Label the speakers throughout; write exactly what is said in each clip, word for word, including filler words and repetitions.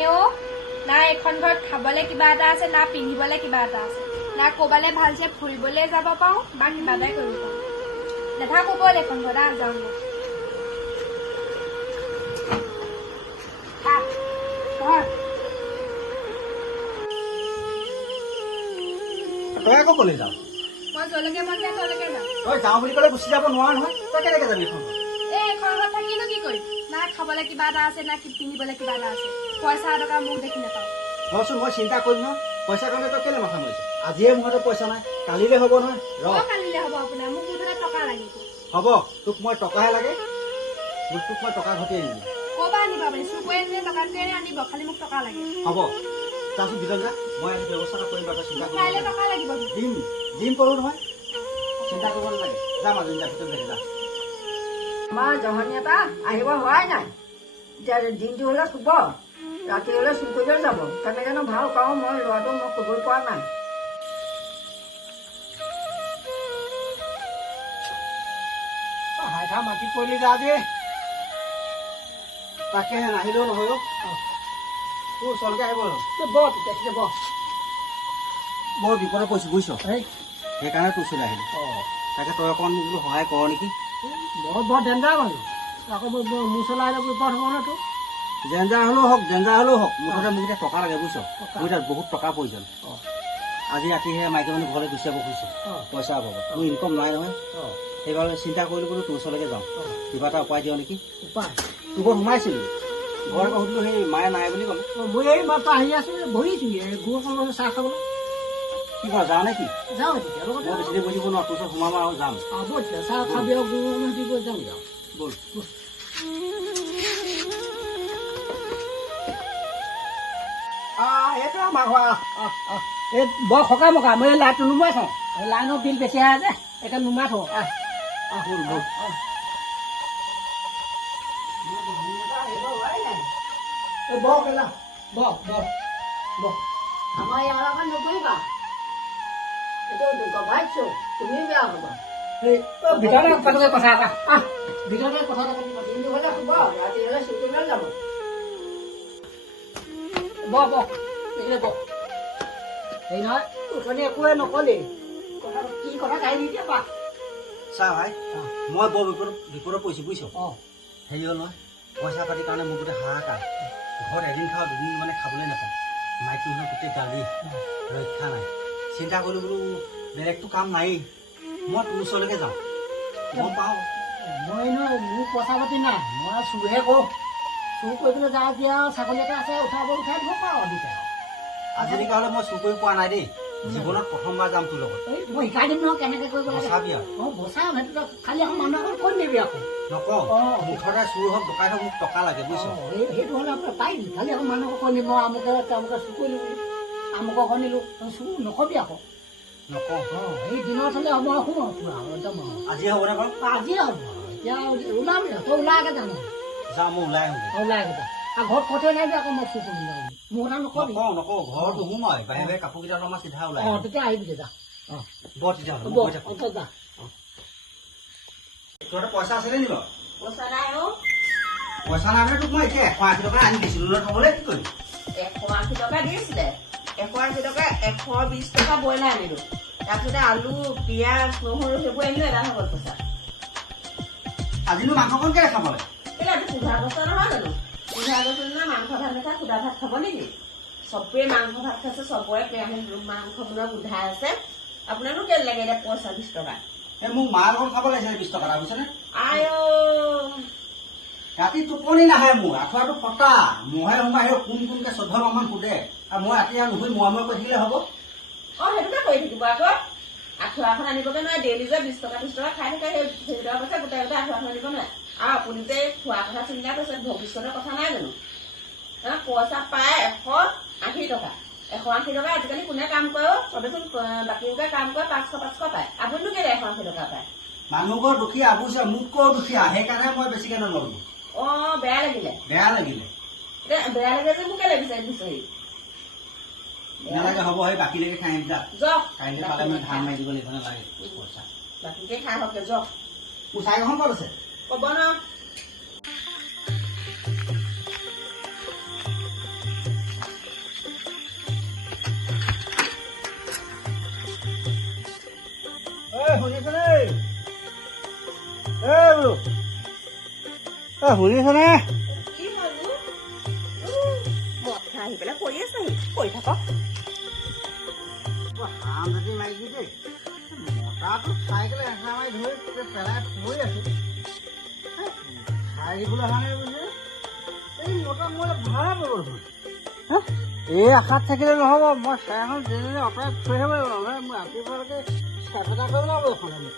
Speaker 1: অ না এখন ঘৰত খাবলৈ কিবা এটা আছে না পিন্ধিবলৈ কিবা এটা আছে না ক'বালে ভালছে ফুৰিবলৈ যাব পাওঁ বা কিবা এটাই কৰিব পাওঁ নাথাকো ব'ল এখন ঘৰত আহ যাওঁ
Speaker 2: তই আকৌ কলে যাওঁ
Speaker 1: মই যলৈকে মন যায় তলৈকে যাওঁ
Speaker 2: তই যাওঁ বুলি ক'লে গুচি যাব নোৱাৰ নহয় তই কেনেকে যাবি এখন
Speaker 1: এই এখন ঘৰত থাকিনো কি কৰিম না খাবলৈ কিবা এটা আছে না পিন্ধিবলৈ কিবা এটা আছে পইচা টকা মোক দেখি নাপাওঁ
Speaker 2: ৰচোন মই চিন্তা কৰিম নহয় পইচা কাৰণে তই কেলে মাথা মাৰিছ আজিয়ে মোৰ হাতত পইচা নাই কালিলে হ'ব নহয় ৰ
Speaker 1: কালিলে হ'ব আপোনাৰ মোক মুঠতে টকা লাগিব
Speaker 2: হ'ব তোক মই টকাহে লাগে মোক তোক মই টকা ঘটিয়াই নিদিম
Speaker 1: ক'বা আনিব আপুনি চুকুৱে আনিলে টকাটোৱে আনিব খালি মোক টকা লাগে
Speaker 2: হ'ব তাৰপিছত ভিতৰত যা মই আজি ব্যৱস্থা এটা কৰিম বাৰু চিন্তা
Speaker 1: কাইলৈ টকা লাগিব
Speaker 2: দিম দিম কৰোঁ নহয় চিন্তা কৰিব নালাগে যা মাজুলী যা ভিতৰত দেখে যা
Speaker 3: আমাৰ জহনীয়া পৰা আহিব হোৱাই নাই এতিয়া দিনটো হ'লে শুব ৰাতি হ'লে চুৰ কৰিবলৈ যাব তেনেকেনো ভাল পাওঁ মই ল'ৰাটো মই ক'বই পৰা নাই
Speaker 2: হাইঠা মাটি পৰিলি যা আজি তাকেহে নাহিলেও নহয় তোৰ ওচৰলৈকে আহিব
Speaker 3: বৰ তেতিয়া বৰ
Speaker 2: বৰ বিপদত পৰিছোঁ বুজিছ সেইকাৰণে তোৰ ওচৰলৈ আহিলোঁ তাকে তই অকণমান মোক বোলো সহায় কৰ নেকি
Speaker 3: বৰ বৰ ডেঞ্জাৰ মানুহ আকৌ মোৰ চলাই বিপদ হ'ব ন তোৰ
Speaker 2: ডেঞ্জাৰ হ'লেও হওক ডেঞ্জাৰ হ'লেও হওক মুঠতে মোক এতিয়া টকা লাগে বুজিছ মোৰ তাত বহুত টকা প্ৰয়োজন আজি ৰাতিহে মাইকী মানুহ ঘৰলৈ গুচি যাব খুজিছে পইচা পাব মোৰ ইনকম নাই নহয় সেইবাবে চিন্তা কৰিলোঁ বোলো তোৰ ওচৰলৈকে যাওঁ কিবা এটা উপায় দিয় নেকি
Speaker 3: উপায়
Speaker 2: তোৰ ঘৰত সোমাইছিলোঁ ঘৰত সুধিলোঁ সেই মায়ে নাই বুলি ক'লে
Speaker 3: মই এই মাত্ৰ আহি আছোঁ বহিছোঁ গুৰ অকণ চাহ খাবলৈ
Speaker 2: কি কয় যাওঁ নে কি
Speaker 3: যাওঁ তেতিয়া
Speaker 2: মই বেছি দেৰি বহিব নোৱাৰোঁ তোৰ ওচৰত সোমাম আৰু যাম
Speaker 3: হ'ব তেতিয়া চাহ খাবি আৰু গুৰ অকণ দি গৈ যাম যাওঁ
Speaker 2: ব'ল
Speaker 3: এইটো আমাৰ ঘৰ এই বৰ সকাহ মকা মই এই লাইটটো নুমাই থওঁ লাইনৰ বিল বেছি আহে যে এতিয়া নুমাই থওঁ আহ
Speaker 2: ব'ল ব'ল
Speaker 3: বৰ কেলা বৰ বৰ বৰ আমাৰ ইয়াৰ লগত নকৰিবা এইটো গভাইছো তুমি বেয়া হ'বা এই ভিতৰতে পাতকে কথা এটা আহ ভিতৰতে কথা এটা পাতিবা দিনটো হ'লে শুব ৰাতি হ'লে চুটিলৈ যাব বৰ বৰ এইখিনিতে বৰ হেৰি নহয় ওচৰতে একোৱে নকলি কথাটো কি কথা কাঢ়ি নিদিয়া পা
Speaker 2: চা ভাই মই বৰ বিপদ বিপদত পৰিছোঁ বুজিছ
Speaker 3: অঁ
Speaker 2: হেৰি হ'ল নহয় পইচা পাতিৰ কাৰণে মোৰ গোটেই হাহাকাৰ ঘৰত এদিন খাওঁ দুদিন মানে খাবলৈ নাপাওঁ মাইকী মানুহ গোটেই গালি ৰক্ষা নাই চিন্তা কৰিলোঁ বোলো বেলেগটো কাম নায়েই মই তোৰ ওচৰলৈকে যাওঁ গম পাওঁ
Speaker 3: মই নহয় মোৰ পইচা পাতি নাই মই চুৰহে কৰোঁ চুৰ কৰিবলৈ যাওঁ এতিয়া ছাগলী এটা আছে উঠাব উঠাই দিব পাৰোঁ দুটা
Speaker 2: আজিলৈকে হ'লে মই চুৰ কৰি পোৱা নাই দেই জীৱনত প্ৰথমবাৰ যাম তোৰ লগত
Speaker 3: এই মই শিকাই দিম নহয় কেনেকৈ কৰিব লাগে
Speaker 2: বচাবি আৰু
Speaker 3: অঁ বচাম সেইটো খালি এখন মানুহ এখন কৈ নিবি আকৌ
Speaker 2: নকওঁ
Speaker 3: অঁ
Speaker 2: মুঠতে চুৰ হওক ডকাই হওক মোক টকা লাগে বুজিছ
Speaker 3: সেইটো হ'লে আপোনাৰ পাৰিম খালি এখন মানুহক কৈ নিব আমুকে তেওঁলোকে চুৰ কৰিলোঁ বুলি আমুকক কৈ নিলোঁ চুৰ নকবি আকৌ
Speaker 2: নকওঁ
Speaker 3: অঁ এই দিনত হ'লে হ'ব শুনো পুৰা একদম
Speaker 2: আজি হ'বনে বাৰু
Speaker 3: আজিয়ে হ'ব এতিয়া ওলাম তই ওলাগে জানো
Speaker 2: যাওঁ মই ওলাই আহোঁ
Speaker 3: ওলাই আহিবা আৰু ঘৰত কৈ থৈ নাহিবি আকৌ মই চুৰ কৰিম যাওঁ মোৰ কথা নকবি
Speaker 2: নকওঁ নকওঁ ঘৰত নোসোমাই বাহিৰে বাহিৰে কাপোৰ কেইটা আমাৰ চিধা ওলাই
Speaker 3: অঁ তেতিয়া আহিবি তেতিয়া অঁ
Speaker 2: বৰ তেতিয়াহ'লে
Speaker 3: হ'ব
Speaker 2: মই গৈ থাকোঁ
Speaker 3: তই যা
Speaker 2: তহঁতে পইচা আছিলে নি বাৰু
Speaker 4: পইচা নাই অ'
Speaker 2: পইচা নাই মানে তোক মই এতিয়া এশ আশী টকা আনি দিছিলোঁ নহয় থ'বলৈ কি কৰিম
Speaker 4: এশ আশী টকা দিছিলে এশ আশী টকা এশ বিশ টকা ব্ৰইলাৰ আনিলোঁ তাৰপিছতে আলু পিঁয়াজ নহৰু সেইবোৰ আনিলোঁ এটা হ'ল পইচা
Speaker 2: আজিনো মাংসকণ কেলৈ খাবলৈ
Speaker 4: কেলৈ আজি সুধা বস্তু নহয় জানো সুধা বস্তু না মাংস ভাত নাখায় সুধা ভাত খাব নেকি চবৰে মাংস ভাত খাইছে চবৰে কেৰাহী মাংস বনোৱা গোন্ধাই আছে আপোনাৰো কেলৈ লাগে এতিয়া পইচা বিশ টকা
Speaker 2: এই মোক মাৰ লগত খাব লাগিছিলে বিশ টকা এটা বুজিছেনে
Speaker 4: আই
Speaker 2: ৰাতি টোপনি নাহে মোৰ আঁঠুৱাটো ফটা মহে সোমাই আহিব কোন কোনকে চৈধ্য মাহমান সোধে আৰু মই ৰাতি আৰু নুশুই মোৱা মোৱা কৰি থাকিলে হ'ব
Speaker 4: অঁ সেইটোকে কৰি থাকিব আকৌ আঁঠুৱাখন আনিবগৈ নোৱাৰে ডেইলি যে বিশ টকা বিশ টকা খাই থাকে সেই সেই টকা পইচা গোটেই গোটেই আঁঠুৱাখন আনিব নোৱাৰে আৰু আপুনি যে খোৱা কথা চিন্তা কৰিছে ভৱিষ্যতৰ কথা নাই জানো পইচা পায় এশ আশী টকা এশ আশী টকা আজিকালি কোনে কাম কৰে চবেচোন বাকীবোৰে কাম কৰে পাঁচশ পাঁচশ পায় আপুনিনো কেলে এশ আশী টকা পায়
Speaker 2: মানুহঘৰ দুখীয়া বুজিছে মোতকৈও দুখীয়া সেইকাৰণে মই বেছিকে নল'লো
Speaker 4: অঁ বেয়া লাগিলে
Speaker 2: বেয়া লাগিলে
Speaker 4: এতিয়া বেয়া লাগে যে মোক কেলে বিচাৰি বিচাৰি
Speaker 2: নালাগে হ'ব সেই বাকীলৈকে খাই আহিম যা
Speaker 4: যাওক
Speaker 2: কাইলৈ পালে মই ধান মাৰি দিব লাগিব নালাগে পইচা
Speaker 4: বাকীকে খাই হওকে যাওক
Speaker 2: মোৰ চাইকেলখন ক'ত আছে
Speaker 4: ক'ব ন
Speaker 2: অ শুনিছনে
Speaker 4: কি হলো মদ খাই আহি পেলাই কৰি আছেহি কৰি থাকক
Speaker 2: হাম যদি মাৰিবি দেই মতাটো চাইকেল হেঁচা মাৰি ধৰি পেলাই পৰি আছো খাই দিবলৈ অহা নাই বুলিছে এই মতা মই ভাড়া পাব এই আশাত থাকিলে নহ'ব মই চাইখন যেনে অঁতৰাই থৈ আহিব লাগিব নহ'লে মই ৰাতিপুৱালৈকে ষ্টাৰ্ট এটা কৰিব লাগিব এখন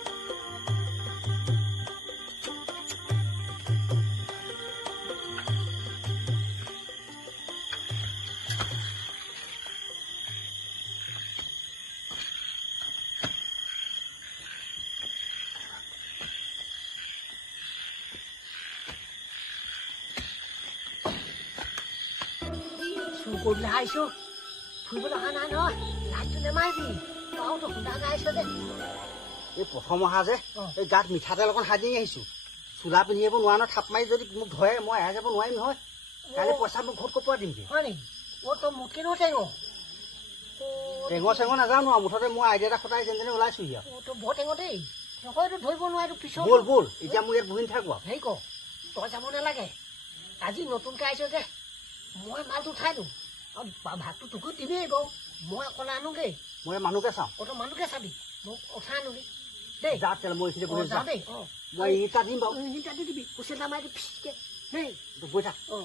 Speaker 3: কৰিবলৈ আহিছো ফুৰিবলৈ অহা নাই নহয় লাইটটো নেমাৰিবি পাওঁতো খুন্দা গাইছে যে
Speaker 2: এই প্ৰথম অহা যে এই গাত মিঠাতেল অকণ সাজি আহিছো চোলা পিন্ধি আহিব নোৱাৰা নহয় থাপ মাৰি যদি মোক ধৰে মই এৰাই যাব নোৱাৰিম নহয় কাইলৈ পইচা মোক ঘৰত কপোৱা দিমগৈ
Speaker 3: হয় নেকি অ' তই মোতকে নহয় টেঙৰ
Speaker 2: টেঙৰ চেঙৰ নাজানো আৰু মুঠতে মই আইডিয়া এটা খটাই যেন তেনে ওলাইছোহি আৰু
Speaker 3: অ' তই বৰ টেঙৰ দেই নহয়তো ধৰিব নোৱাৰো পিছত
Speaker 2: ব'ল ব'ল এতিয়া মোক ইয়াত বহি নাথাকো আৰু
Speaker 3: হেৰি ক তই যাব নালাগে আজি নতুনকৈ আহিছ যে মই মালটো উঠাই দিওঁ আৰু ভাতটো তোকো দিমেই বাৰু মই অকলে আনোগৈ
Speaker 2: মই মানুহকে চাওঁ
Speaker 3: অ' তই মানুহকে চাবি মোক উঠাই আনোগৈ দেই
Speaker 2: যা তেল মই এইখিনি বহি
Speaker 3: যা
Speaker 2: যাওঁ
Speaker 3: দেই অঁ
Speaker 2: মই ইটা দিম বাৰু
Speaker 3: ইটা দি দিবি কুচি নামাৰি দি ফিচকে দেই
Speaker 2: গৈ থাক
Speaker 3: অঁ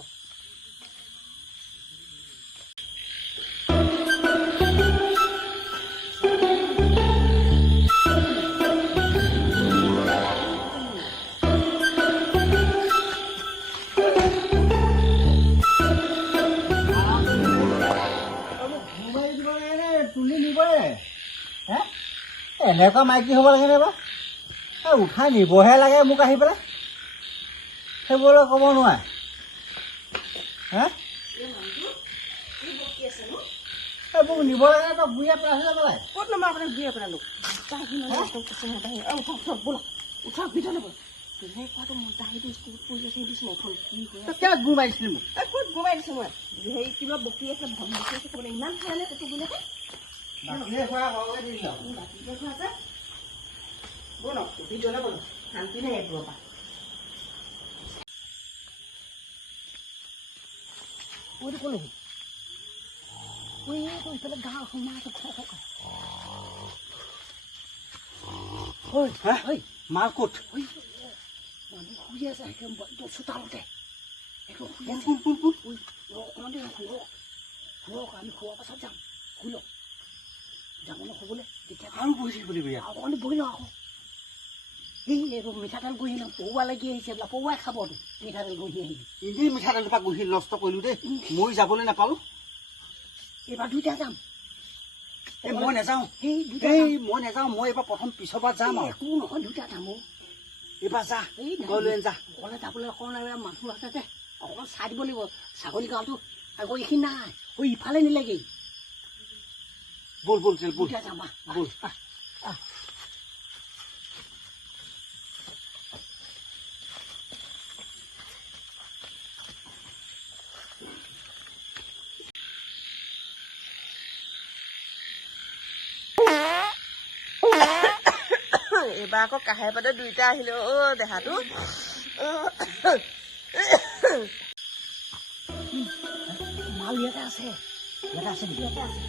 Speaker 2: তুলি নিবই হে এনেকুৱা মাইকী হ'ব লাগে নে বা উঠাই নিবহে লাগে মোক আহি পেলাই সেইবোৰলৈ ক'ব নোৱাৰে হে মোক নিব লাগে তই বুঢ়ীয়ে পেলাই যাব লাগে
Speaker 4: ক'ত নমা আপোনাৰ ঘূৰি পেলালো উঠক ভিতৰলৈ ব'ল সেই কোৱাটো মোৰ দাহি দি স্কুলত পঢ়ি আছে দিছে নাই কি
Speaker 2: তই কিয় গুৰ মাৰিছিলি মোক
Speaker 4: ক'ত ঘূৰাই দিছো মই হেৰি কিবা বকি আছে বকি আছে ক'বলৈ ইমান খালে সেইটো বোলে
Speaker 2: বাকীয়ে খোৱা হয়ে দি যাওঁ
Speaker 4: বাকীকে খোৱা যে ব'ল ভিতৰলৈ ব'ল শান্তি নাই এইবোৰৰ পৰা
Speaker 3: ওই ক'লো ওই এইফালে গাঁও সোমাই ঐ ঐ
Speaker 2: মাল ক'ত
Speaker 3: মানুহ শুই আছে একদম চোতালতে একদম শুই আছে
Speaker 2: কোন কোন কোন
Speaker 3: ঐ অকণমান দেৰি শুৱক শুৱক আমি শুৱাৰ পাছত যাম শুই লওক যাব ন শুবলৈ তেতিয়া
Speaker 2: আৰু বহি থাকিব লাগিব ইয়াত
Speaker 3: অকণমান বহি লওঁ আকৌ এই এইবোৰ মিঠাতেল গঢ়ি লওঁ পৌৱা লাগি আহিছে এইবিলাক পৌৱাই খাবতো মিঠাতেল গঢ়ি আহিবি
Speaker 2: এনেই মিঠাতেলটোৰ পৰা গঢ়ি নষ্ট কৰিলো দেই মই যাবলৈ নাপালো
Speaker 3: এইবাৰ দুইটা যাম
Speaker 2: এই মই নাযাওঁ
Speaker 3: এই দুইটা
Speaker 2: এই মই নাযাওঁ মই এইবাৰ প্ৰথম পিছৰ পৰা যাম আৰু
Speaker 3: একো নহয় দুইটা যাম অ'
Speaker 2: এইবাৰ যা
Speaker 3: এই
Speaker 2: তই লৈ যা
Speaker 3: অকলে যাবলৈ অকণমান মানুহ আছে যে অকণমান চাই দিব লাগিব ছাগলী গাঁৱতো আকৌ এইখিনি নাই ঐ ইফালে নিলেগৈ
Speaker 2: ব'ল ব'ল তেল ব'ল
Speaker 3: দুইটা যাম
Speaker 2: ব'ল
Speaker 4: এইবাৰ আকৌ কাহে পাতে দুইটা আহিলে অ' দেহাটো
Speaker 3: মাল ইয়াতে আছে
Speaker 2: ইয়াতে আছে নেকি
Speaker 3: ইয়াতে আছে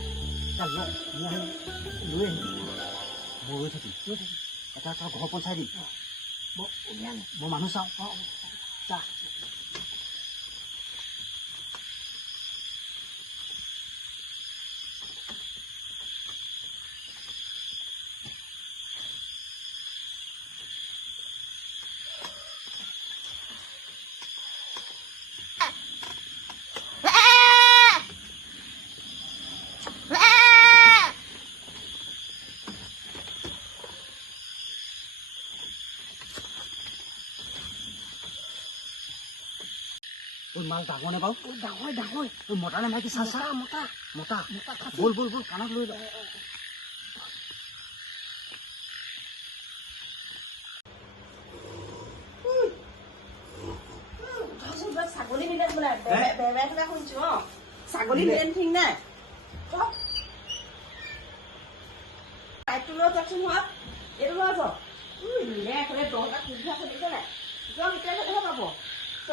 Speaker 2: লৈ আহিম মই ৰৈ থাকিম
Speaker 3: লৈ থাকিম
Speaker 2: এটা এটা ঘৰ পঞ্চাই দিম
Speaker 3: উলিয়ালে
Speaker 2: মই মানুহ চাওঁ
Speaker 3: অঁ যা
Speaker 2: ওই মাল ডাঙৰ নে বাৰু
Speaker 3: ডাঙৰ ডাঙৰ
Speaker 2: ওই মতা নে মাইকী চাচা
Speaker 3: মতা
Speaker 2: মতা
Speaker 3: মতা খাচী
Speaker 2: ব'ল ব'ল ব'ল কাণত লৈ যা
Speaker 4: ছাগলী মিলে বোলে বেবাই থকা শুনিছো অ ছাগলী মিলে ঠিক নাই টাইপটো লৈ যাওকচোন হোৱা এইটো লৈ যাওক মিলে একেবাৰে দহটা কুকুৰা চলিছে নাই যোৱা ভিতৰতে পাব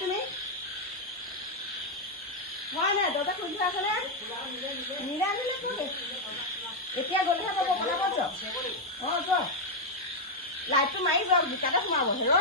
Speaker 4: তুমি হয় নাই দৰ্জা খুলি থোৱা আছেনে নিলে আনিলে তুমি এতিয়া গ'লেহে পাব কথা কৈছ অঁ যোৱা লাইটটো মাৰি যোৱা বোকাতে সোমাব হেৰ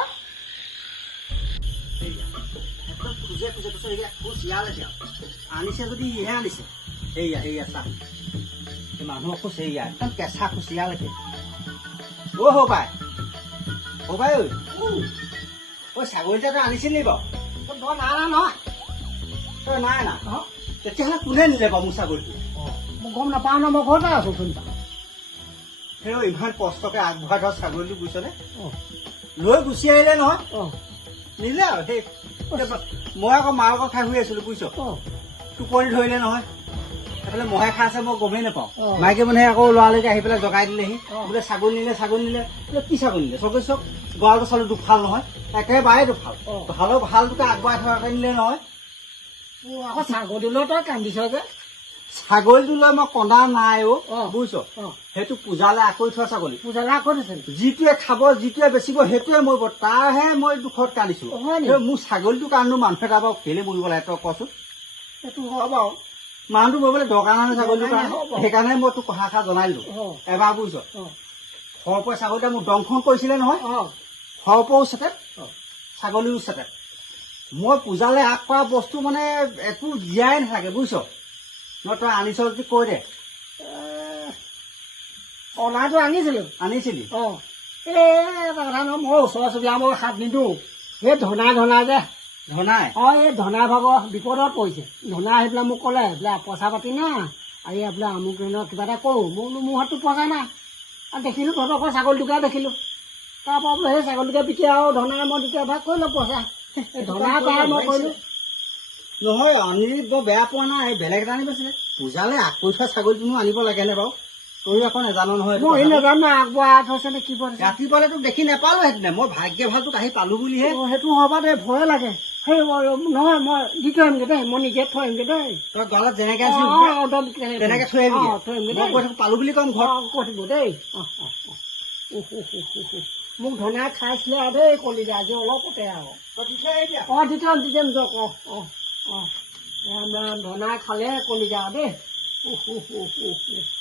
Speaker 2: খোজে খোজে খোজে এতিয়া খোজ ইয়াল এতিয়া আনিছে যদি ইহে আনিছে এইয়া এইয়া চা এই মানুহৰ খোজ এইয়া একদম কেঁচা খোজ ইয়ালৈকে অ' হ'ব পাই হ'ব পাই ঐ ঐ ছাগলীটাতো আনিছিল নি বাৰু
Speaker 3: তই নাই না নহয়
Speaker 2: তই নাই না তেতিয়াহ'লে কোনে নিলে বাৰু মোৰ ছাগলীটো
Speaker 3: মই গম নাপাওঁ ন মই ঘৰতে আছোঁ চোন
Speaker 2: সেই ইমান কষ্টকে আগবঢ়াই ধৰ ছাগলীটো বুজিছনে
Speaker 3: অঁ
Speaker 2: লৈ গুচি আহিলে নহয়
Speaker 3: অঁ
Speaker 2: নিলে আৰু সেই মই আকৌ মাৰ লগত খাই শুই আছিলো বুজিছ
Speaker 3: অঁ
Speaker 2: টোপনি ধৰিলে নহয় সেইফালে মহে খাই আছে মই গমেই নাপাওঁ
Speaker 3: অ।
Speaker 2: মাইকী মানুহে আকৌ লৰালৰিকে আহি পেলাই জগাই দিলেহি
Speaker 3: অ।
Speaker 2: বোলে ছাগলী নিলে ছাগলী নিলে বোলে কি ছাগলী নিলে চবে চব গঁৰালটো চালো দুফাল নহয় একেবাৰে দুফাল
Speaker 3: অ।
Speaker 2: ভালৰ ভালটোকে আগবঢ়াই থোৱাকে নিলে নহয়
Speaker 3: অঁ আকৌ ছাগলীলৈ তই কান্দিছ যে
Speaker 2: ছাগলীটো লৈ মই কন্দা নাই অ
Speaker 3: অ।
Speaker 2: বুজিছ
Speaker 3: অঁ
Speaker 2: সেইটো পূজালে আকৌ থোৱা ছাগলী
Speaker 3: পূজালা ক'ত আছে
Speaker 2: যিটোৱে খাব যিটোৱে বেচিব সেইটোৱে মৰিব তাৰহে মই দুখত কান্দিছো
Speaker 3: অ, হয় নি?
Speaker 2: এই মোৰ ছাগলীটো কাৰণো মানুহ এটা বাৰু কেলে মৰিব লাগে তই কচোন
Speaker 3: সেইটো হয় বাৰু
Speaker 2: মানুহটো মৰিবলৈ দৰকাৰ নাই ছাগলীটোৰ
Speaker 3: দৰকাৰ নাই,
Speaker 2: কাৰণে
Speaker 3: হ'ব।
Speaker 2: সেইকাৰণে মই তোক কথাষাৰ জনাই দিলো
Speaker 3: অঁ
Speaker 2: এবাৰ বুজিছ
Speaker 3: অঁ
Speaker 2: সৰপৰা ছাগলীটা মোক দংশন কৰিছিলে নহয়
Speaker 3: অঁ
Speaker 2: সৰপৰাও চেটেপ
Speaker 3: অ।
Speaker 2: ছাগলীও চেটেপ মই পূজালে আগ কৰা বস্তু মানে একো জীয়াই নাথাকে বুজিছ মই তই আনিছ যদি কৈ দে
Speaker 3: অনাটো আনিছিলোঁ
Speaker 2: আনিছিলি
Speaker 3: অঁ এই এটা কথা নহয় মই ওচৰ চুবুৰীয়া মই হাত নিদিওঁ সেই ধনা ধনা যে
Speaker 2: ধনাই
Speaker 3: অঁ এই ধনা ভাগৰ বিপদত পৰিছে ধনা আহি পেলাই মোক ক'লে বোলে পইচা পাতি না আহি বোলে আমুক দিনত কিবা এটা কৰোঁ মই বোলো মোৰ হাতটো পইচা নাই আৰু দেখিলোঁ তহঁতৰ ঘৰ ছাগলীটোকে দেখিলোঁ তাৰপৰা বোলো সেই ছাগলীটোকে বিকি আৰু ধনাই মই দুটা ভাগ কৰিলোঁ পইচা এই ধনা পাই মই কৰিলোঁ
Speaker 2: নহয় আনি বৰ বেয়া পোৱা নাই বেলেগ এটা আনিবছিলে পূজালে আকৌ থোৱা ছাগলীটোনো আনিব লাগেনে বাৰু তয়ো আকৌ নাজানো নহয় এইটো
Speaker 3: মই এই
Speaker 2: কথাটো।
Speaker 3: নাজানো আগবঢ়াই থৈছে নে কি কৰিছে
Speaker 2: ৰাতিপুৱালে তোক দেখি নাপালো সেইদিনা মই ভাগ্য ভাল তোক আহি পালো বুলিহে
Speaker 3: অঁ, সেইটো হবা দে ভয়ে লাগে সেই নহয় মই দি থৈ আহিমগৈ দেই মই নিজে থৈ আহিমগৈ দেই
Speaker 2: তই গলত যেনেকে
Speaker 3: অঁ,
Speaker 2: আছিলি
Speaker 3: অঁ, অঁ, তই
Speaker 2: তেনেকে থৈ আহিবি
Speaker 3: অঁ, থৈ আহিমগৈ
Speaker 2: মই
Speaker 3: দেই
Speaker 2: কৈ থাকো পালো বুলি ক'ম ঘৰত
Speaker 3: অঁ, কৈ থাকিব দেই অঁ, অঁ, অঁ। উহ, উহ, উহ, উহ, উহ। মোক ধনাই খাইছিলে আৰু দেই কলিজা আজি অলপতে আৰু
Speaker 2: তই দি থৈ আহিবি আকৌ।
Speaker 3: অঁ দি থৈ দি যাম দিয়ক অঁ অঁ অঁ ৰাম ৰাম ধনাই খালে কলিজা দেই উহ, উহ, উহ, উহ, উহ।